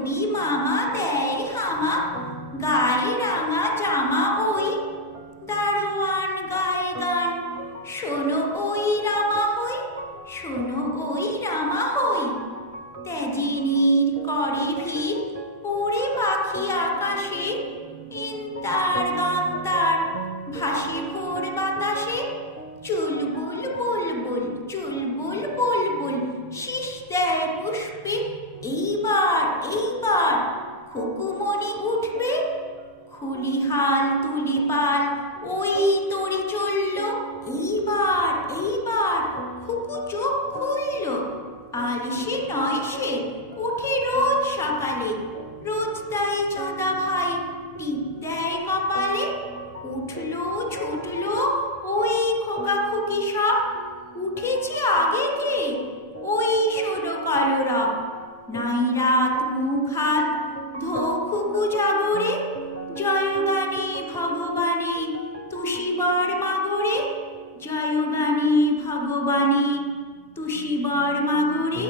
ಗುಡ್ಡಿ ಮಾಮ ಬ್ಯಾರಿ ಹಾಮ ಗಾಳಿ ರಾಮ নয় সে উঠে রোজ সকালে, রোজ তাই চাঁদা ভাই টিপ দেয় কপালে, উঠল, ছুটলো, ওই খোকা খুকি সব, উঠেছে আগে কে ওই ষোলো কলরব নাই রাত মুখাত ধোকুকু জাগরে, জয়গানে ভগবানে, তুষিবর মাগরে, জয়গানে ভগবানে, তুষিবর মাগরে